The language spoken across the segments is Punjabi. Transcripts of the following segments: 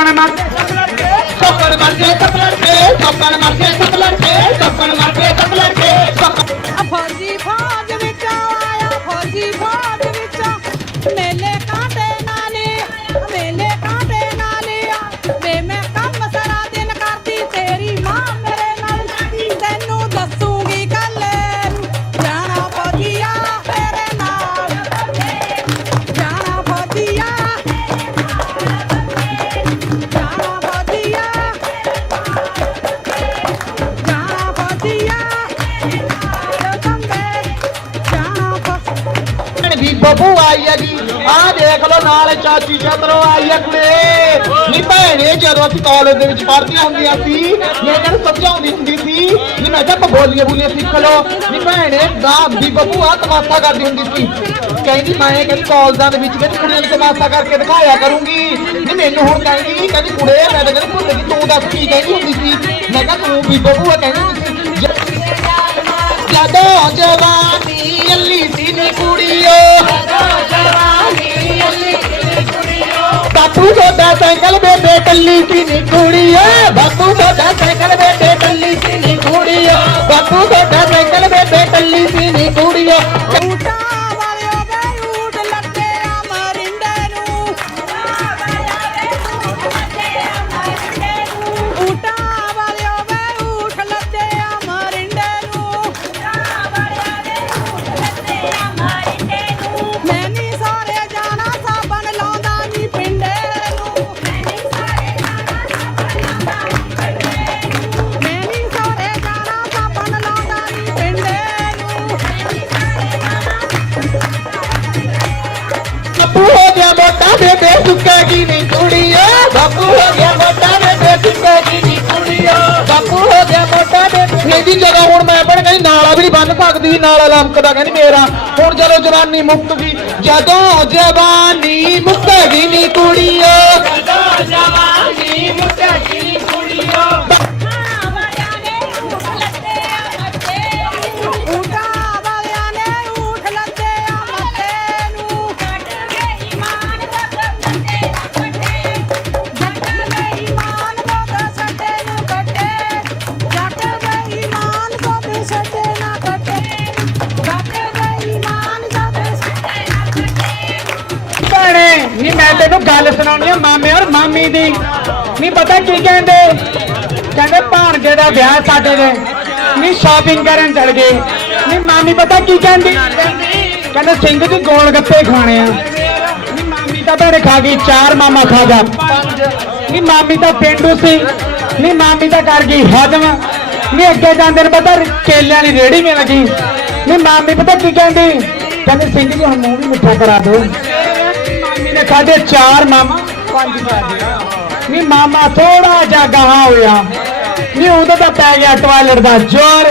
தப்பான மார்க்கு தப்பான மார்க்கு தப்பான மார்க்கு ਬੱਬੂ ਆਈ ਹੈਗੀ। ਆਹ ਦੇਖ ਲਓ, ਨਾਲ ਚਾਚੀ ਚੰਦਰੋ ਆਈ ਹੈ ਕੁੜੇ। ਨੀ ਭੈਣੇ, ਜਦੋਂ ਅਸੀਂ ਕਾਲਜ ਦੇ ਵਿੱਚ ਪੜ੍ਹਦੀਆਂ ਹੁੰਦੀਆਂ ਸੀ, ਮੈਂ ਕਹਿੰਦਾ ਸਮਝਾਉਂਦੀ ਹੁੰਦੀ ਸੀ ਨੀ ਮੈਂ ਕਿਹਾ ਬੋਲੀਏ ਬੋਲੀਏ ਸਿੱਖ ਲਓ। ਨੀ ਭੈਣੇ ਦਾ ਵੀ ਬੱਬੂ ਆ ਤਮਾਸ਼ਾ ਕਰਦੀ ਹੁੰਦੀ ਸੀ। ਕਹਿੰਦੀ, ਮੈਂ ਕਹਿੰਦੀ ਕਾਲਜਾਂ ਦੇ ਵਿੱਚ ਕਹਿੰਦੀ ਕੁੜੀਆਂ ਨੂੰ ਤਮਾਸ਼ਾ ਕਰਕੇ ਦਿਖਾਇਆ ਕਰੂੰਗੀ। ਨੀ ਮੈਨੂੰ ਹੁਣ ਕਹਿੰਦੀ ਕਹਿੰਦੀ, ਕੁੜੇ, ਮੈਂ ਤਾਂ ਕਹਿੰਦੀ ਭੁੱਲ ਗਈ, ਤੂੰ ਦੱਸ ਕੀ ਕਹਿੰਦੀ ਹੁੰਦੀ ਸੀ? ਮੈਂ ਕਿਹਾ, ਤੂੰ ਵੀ ਬੱਬੂ ਆ, ਕਹਿੰਦੀ ਹੁੰਦੀ ਸੀ। ਜਦੋਂ ਜਵਾਨੀ ਅੱਲੀ ਸੀ ਨੀ ਕੁੜੀਓ ਸਾਈਕਲ ਬੇਬੇ ਟੱਲੀ ਸੀ ਕੁੜੀ ਕੁੜੀਓ ਬਾਪੂ ਤੁਹਾਡਾ ਮੋਟਾ ਬੇਬੇ ਸੁੱਕੇਗੀ ਨੀ ਕੁੜੀਓ। ਬਾਪੂ ਹੋ ਗਿਆ ਮੋਟਾ ਬੇਬੇ ਸੁੱਕੇਗੀ ਨੀ ਕੁੜੀਓ। ਬਾਪੂ ਹੋ ਗਿਆ ਮੋਟਾ ਬੇਬੇ ਕਹਿੰਦੀ ਜਦੋਂ ਹੁਣ ਮੈਂ ਬਣ ਗਈ ਨਾਲਾ ਵੀ ਨਹੀਂ ਬੰਨ ਸਕਦੀ ਨਾਲਾ ਲਮਕਦਾ ਕਹਿੰਦੀ ਮੇਰਾ। ਹੁਣ ਜਦੋਂ ਜਵਾਨੀ ਮੁੱਕ ਗਈ, ਜਦੋਂ ਜਵਾਨੀ ਨਹੀਂ, ਮੈਂ ਤੈਨੂੰ ਗੱਲ ਸੁਣਾਉਣੀ ਆ ਮਾਮੇ ਔਰ ਮਾਮੀ ਦੀ। ਨਹੀਂ, ਪਤਾ ਕੀ ਕਹਿੰਦੇ? ਕਹਿੰਦੇ ਭਾਣਜੇ ਦਾ ਵਿਆਹ ਸਾਡੇ ਦੇ ਨਹੀਂ ਸ਼ਾਪਿੰਗ ਕਰਨ ਚੜ ਗਏ। ਨਹੀਂ, ਮਾਮੀ ਪਤਾ ਕੀ ਕਹਿੰਦੀ? ਕਹਿੰਦੇ ਸਿੰਘ ਦੀ ਗੋਲ ਗੱਪੇ ਖਾਣੇ ਆ। ਨਹੀਂ, ਮਾਮੀ ਤਾਂ ਭੈਣੇ ਖਾ ਗਈ, ਚਾਰ ਮਾਮਾ ਖਾ ਗਿਆ। ਨਹੀਂ, ਮਾਮੀ ਤਾਂ ਪਿੰਡੂ ਸੀ। ਨਹੀਂ, ਮਾਮੀ ਤਾਂ ਕਰ ਗਈ ਹਜਮ। ਨਹੀਂ, ਅੱਗੇ ਜਾਂਦੇ ਨੇ ਪਤਾ ਕੇਲਿਆਂ ਦੀ ਰੇੜੀ ਮਿਲ ਗਈ। ਨਹੀਂ, ਮਾਮੀ ਪਤਾ ਕੀ ਕਹਿੰਦੀ? ਕਹਿੰਦੇ, ਸਿੰਘ ਜੀ, ਹੁਣ ਮੂੰਹ ਵੀ ਮਿੱਠਾ ਕਰਾ ਦਿਓ। ਨੇ ਖਾਦੇ ਚਾਰ ਮਾਮਾ। ਪੰਜ ਗਿਆ ਨਹੀਂ ਮਾਮਾ ਥੋੜਾ ਜਿਹਾ ਗਾਹਾਂ ਹੋਇਆ। ਨਹੀਂ ਉਦੋਂ ਤਾਂ ਪੈ ਗਿਆ ਟਾਇਲਟ ਦਾ ਜ਼ੋਰ।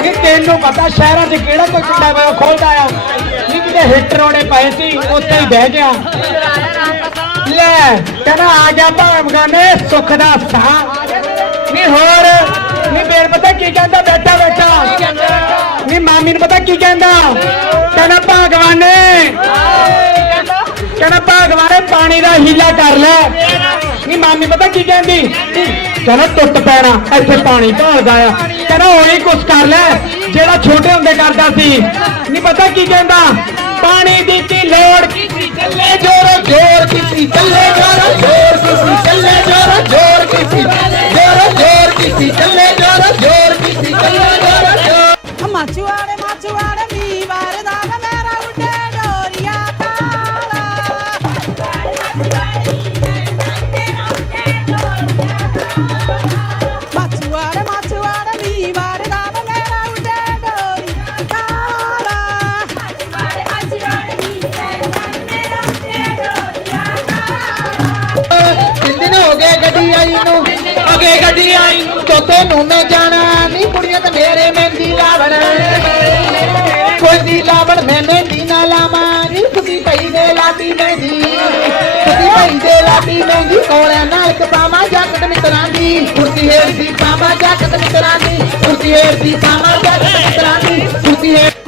ਨਹੀਂ ਤੈਨੂੰ ਪਤਾ ਸ਼ਹਿਰਾਂ 'ਚ ਕਿਹੜਾ ਕੋਈ ਕੁੰਡਾ ਵਾ ਖੋਲਦਾ ਆ। ਨਹੀਂ ਕਿਤੇ ਹਿੱਟਰ ਹੋਣੇ ਪਏ ਸੀ ਉੱਥੇ ਹੀ ਬਹਿ ਗਿਆ। ਲੈ ਕਹਿੰਦਾ ਆ ਗਿਆ ਭਾਵੇਂ ਮਗਾਨੇ ਸੁੱਖ ਦਾ ਸਾਹ। ਨਹੀਂ ਹੋਰ ਨਹੀਂ ਫੇਰ ਪਤਾ ਕੀ ਕਹਿੰਦਾ ਬੈਠਾ ਬੈਠਾ। ਨਹੀਂ ਮਾਮੀ ਨੂੰ ਪਤਾ ਕੀ ਕਹਿੰਦਾ? ਕਹਿੰਦਾ ਭਗਵਾਨੇ ਭਗਵਾਨੇ ਦਾ ਹੀਲਾ ਕਰ ਲੈ। ਨਹੀਂ ਮਾਮੀ, ਪਤਾ ਕੀ ਕਹਿੰਦੀ? ਕਹਿੰਦਾ ਟੁੱਟ ਪੈਣਾ, ਇੱਥੇ ਪਾਣੀ ਭਾਲਦਾ ਆ। ਕਹਿੰਦਾ ਉਹੀ ਕੁਛ ਕਰ ਲੈ, ਜਿਹੜਾ ਛੋਟੇ ਹੁੰਦੇ ਕਰਦਾ ਸੀ। ਨਹੀਂ ਪਤਾ ਕੀ ਕਹਿੰਦਾ? ਪਾਣੀ ਦੀ ਤੀ ਲੋੜ? ਕੀਤੀ ਚੱਲੇ ਜੋਰ ਜੋਰ ਕੀਤੀ, ਚੱਲੇ ਜੋਰ ਜੋਰ ਕੀਤੀ, ਚੱਲੇ ਜੋਰ ਗੱਡੀ ਆਈ ਨੂੰ। ਅਗੇ ਗੱਡੀ ਆਈ। ਨੂੰ ਤੋਤੇ ਮੈਂ ਜਾਣਾ ਨਹੀਂ ਕੁੜੀਆਂ ਤੇ ਮੇਰੇ ਮਹਿੰਦੀ ਲਾਵਣ। ਕੋਈ ਦੀ ਲਾਵਣ, ਮੈਂ ਮਹਿੰਦੀ ਨਾ ਲਾਵਾਂ। ਨੀ ਸੁਦੀ ਪਈ ਦੇ ਲਾਤੀ ਮਹਿੰਦੀ। ਸੁਦੀ ਪਈ ਦੇ ਲਾਤੀ ਮਹਿੰਦੀ। ਕੋਲਿਆਂ ਨਾਲ ਕਪਾਵਾਂ ਜੱਟ ਮਿੱਤਰਾਂ ਦੀ। ਕੁਰਤੀ ਹੇਠ ਦੀ ਪਾਵਾਂ ਜੱਟ ਮਿੱਤਰਾਂ ਦੀ। ਕੁਰਸੀ ਹੇਠ ਦੀ ਪਾਵਾਂ ਜੱਟ ਮਿੱਤਰਾਂ ਦੀ। ਕੁਰਤੀ ਹੇਠ